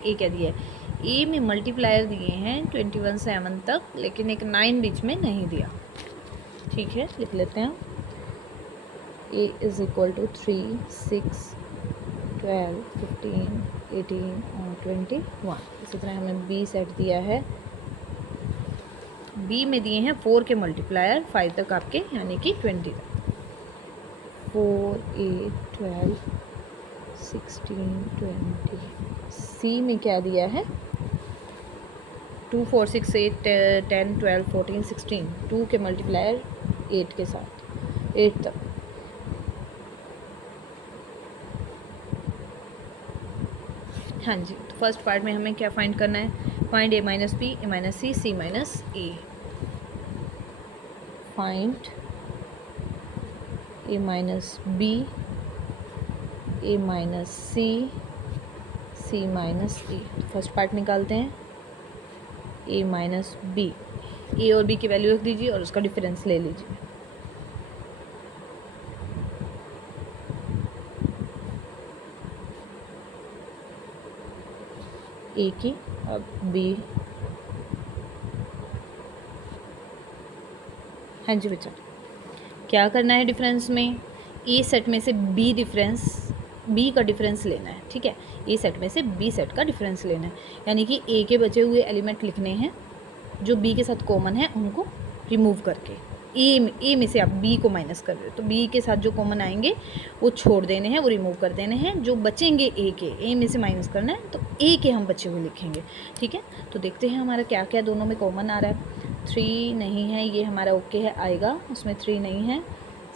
ए क्या दिया है, ए में मल्टीप्लायर दिए हैं 21 से 7 तक, लेकिन एक 9 बीच में नहीं दिया। ठीक है, लिख लेते हैं ए इज़ इक्वल टू 3, 6, 12, 15, 18 और 21। इसी तरह हमें बी सेट दिया है, बी में दिए हैं 4 के मल्टीप्लायर 5 तक आपके, यानी कि 20 तक। 4, 8, 12, 16, 20। सी में क्या दिया है, 2, 4, 6, 8, 10, 12, 14, 16, 2 के मल्टीप्लायर 8 के साथ 8 तक। हाँ जी, तो फर्स्ट पार्ट में हमें क्या फाइंड करना है, find A minus B, A minus C, C minus A. Find A minus B, A minus C, C minus A. First part निकालते हैं, ए माइनस बी, ए और बी की वैल्यू रख दीजिए और उसका डिफरेंस ले लीजिए। ए की, अब बी। हाँ जी बच्चा, क्या करना है डिफरेंस में, ए सेट में से बी डिफरेंस, बी का डिफरेंस लेना है। ठीक है, ए सेट में से बी सेट का डिफरेंस लेना है, यानी कि ए के बचे हुए एलिमेंट लिखने हैं जो बी के साथ कॉमन है, उनको रिमूव करके ए में से आप बी को माइनस कर रहे हो, तो बी के साथ जो कॉमन आएंगे वो छोड़ देने हैं, वो रिमूव कर देने हैं। जो बचेंगे ए के, ए में से माइनस करना है, तो ए के हम बचे हुए लिखेंगे। ठीक है, तो देखते हैं हमारा क्या क्या दोनों में कॉमन आ रहा है। 3 नहीं है, ये हमारा ओके है, आएगा, उसमें 3 नहीं है।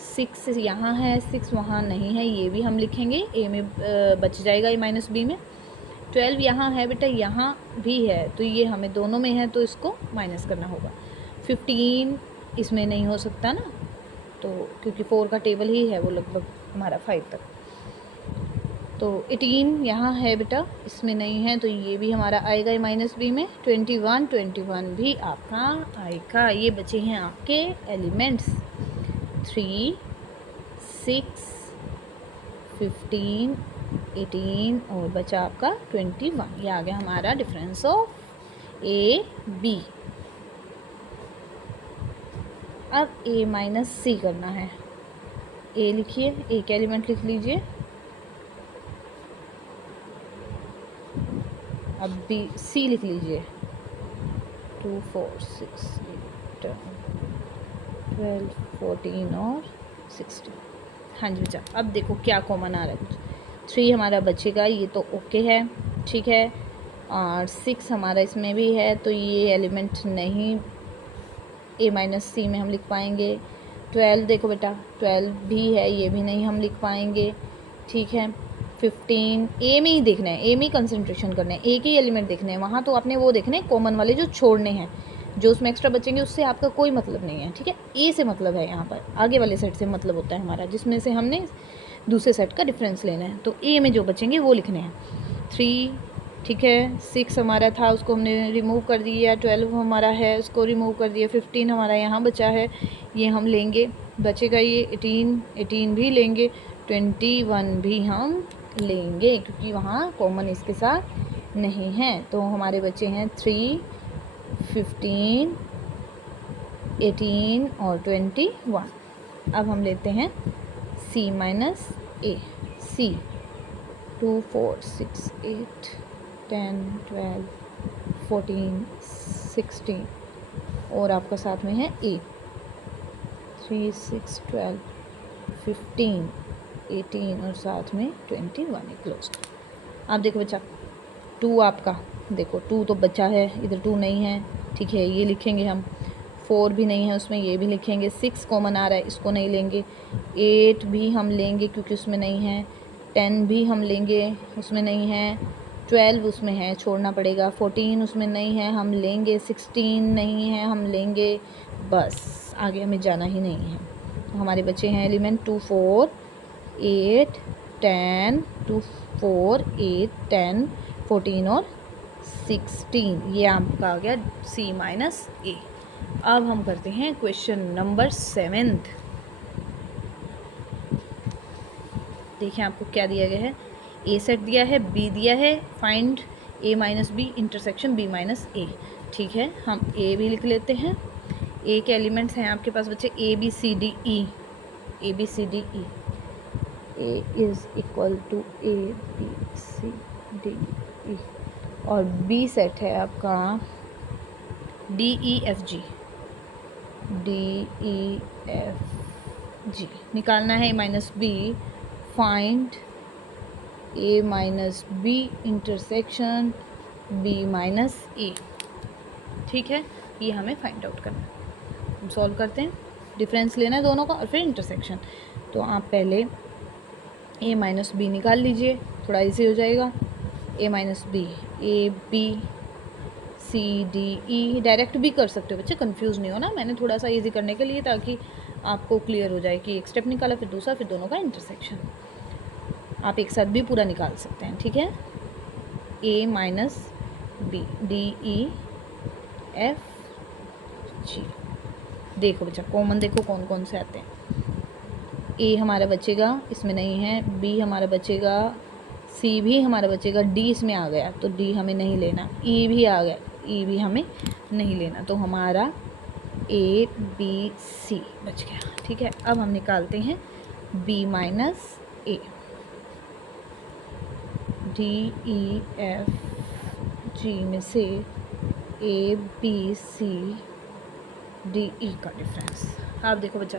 6 यहाँ है, 6 वहाँ नहीं है, ये भी हम लिखेंगे, ए में बच जाएगा ए माइनस बी में। 12 यहाँ है बेटा, यहाँ भी है, तो ये हमें दोनों में है, तो इसको माइनस करना होगा। 15 इसमें नहीं हो सकता ना, तो क्योंकि 4 का टेबल ही है वो लगभग हमारा 5 तक। तो 18 यहाँ है बेटा, इसमें नहीं है, तो ये भी हमारा आएगा ए माइनस बी में। 21 भी आपका आएगा। ये बचे हैं आपके एलिमेंट्स 3, 6, 15, 18 और बचा आपका 21। ये आ गया हमारा डिफरेंस ऑफ ए बी। अब ए माइनस सी करना है। ए लिखिए, ए के एलिमेंट लिख लीजिए। अब बी सी लिख लीजिए। 2, 4, 6, 8, 12, 14 और 16। हाँ जी बच्चा, अब देखो क्या कॉमन आ रहा है, कुछ 3 हमारा बचेगा, ये तो ओके है। ठीक है, और 6 हमारा इसमें भी है, तो ये एलिमेंट नहीं ए माइनस सी में हम लिख पाएंगे। 12 देखो बेटा, 12 भी है, ये भी नहीं हम लिख पाएंगे। ठीक है, 15 ए में ही देखना है, ए में ही कंसंट्रेशन करना है, ए के ही एलिमेंट देखने हैं, वहाँ तो आपने वो देखने हैं कॉमन वाले जो छोड़ने हैं, जो उसमें एक्स्ट्रा बचेंगे उससे आपका कोई मतलब नहीं है। ठीक है, ए से मतलब है, यहाँ पर आगे वाले सेट से मतलब होता है हमारा, जिसमें से हमने दूसरे सेट का डिफरेंस लेना है, तो ए में जो बचेंगे वो लिखने हैं। 3, ठीक है, 6 हमारा था, उसको हमने रिमूव कर दिया। 12 हमारा है, उसको रिमूव कर दिया। 15 हमारा यहाँ बचा है, ये हम लेंगे, बचेगा ये 18 भी लेंगे। 21 भी हम लेंगे, क्योंकि वहाँ कॉमन इसके साथ नहीं है। तो हमारे बचे हैं 3, 15, 18 और 21। अब हम लेते हैं सी माइनस ए। सी 2, 4, 6, 8, 10, 12, 14, 16 और आपका साथ में है ए। 3, 6, 12, 15, 18 और साथ में 21 क्लोज। आप देखो बच्चा, 2 आपका देखो, 2 तो बचा है, इधर 2 नहीं है। ठीक है, ये लिखेंगे हम। 4 भी नहीं है उसमें, ये भी लिखेंगे। 6 कॉमन आ रहा है, इसको नहीं लेंगे। 8 भी हम लेंगे क्योंकि उसमें नहीं है। 10 भी हम लेंगे, उसमें नहीं है। 12 उसमें है, छोड़ना पड़ेगा। 14 उसमें नहीं है, हम लेंगे। 16 नहीं है, हम लेंगे। बस आगे हमें जाना ही नहीं है। तो हमारे बच्चे हैं एलिमेंट 2, 4, 8, 10, 2, 4, 8, 10, 14 और 16। ये आपका आ गया सी माइनस ए। अब हम करते हैं क्वेश्चन नंबर 7। देखिए आपको क्या दिया गया है, ए सेट दिया है, बी दिया है, find A minus B intersection B minus A. ठीक है, हम ए भी लिख लेते हैं। ए के एलिमेंट्स हैं आपके पास बच्चे A B C D E, A B C D E. A is equal to A B C D E, और बी सेट है आपका D E F G, D E F G. निकालना है A minus B, find A minus B intersection B minus A. ठीक है, ये हमें find out करना है। हम सॉल्व करते हैं, डिफरेंस लेना है दोनों का और फिर इंटरसेक्शन। तो आप पहले ए माइनस बी निकाल लीजिए, थोड़ा इजी हो जाएगा। A minus B, A B C D E, direct भी कर सकते हो बच्चे, कंफ्यूज नहीं हो ना, मैंने थोड़ा सा इजी करने के लिए, ताकि आपको क्लियर हो जाए कि एक स्टेप निकाला फिर दूसरा फिर दोनों का इंटरसेक्शन। आप एक साथ भी पूरा निकाल सकते हैं। ठीक है, A minus B D E F G. देखो बच्चा कॉमन देखो कौन कौन से आते हैं। ए हमारा बचेगा, इसमें नहीं है। बी हमारा बचेगा, सी भी हमारा बचेगा, डी इसमें आ गया तो डी हमें नहीं लेना, ई भी आ गया, ई भी हमें नहीं लेना, तो हमारा ए बी सी बच गया। ठीक है, अब हम निकालते हैं बी माइनस ए, डी ई एफ जी में से ए बी सी डी ई का डिफरेंस। आप देखो बच्चा,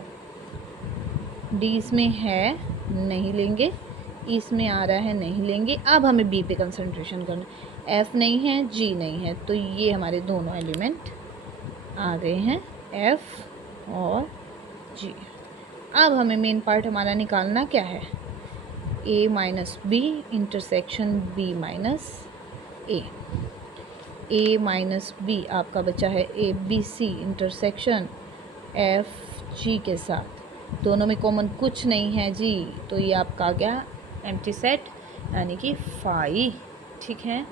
डी इसमें है नहीं लेंगे, इसमें आ रहा है नहीं लेंगे। अब हमें बी पे कंसंट्रेशन करना है। एफ नहीं है, जी नहीं है, तो ये हमारे दोनों एलिमेंट आ गए हैं, एफ और जी। अब हमें मेन पार्ट हमारा निकालना क्या है, A minus B intersection B minus A. A minus B आपका बचा है A B C intersection F G के साथ, दोनों में कॉमन कुछ नहीं है जी, तो ये आपका आ गया एम्प्टी सेट यानी कि फाई। ठीक है,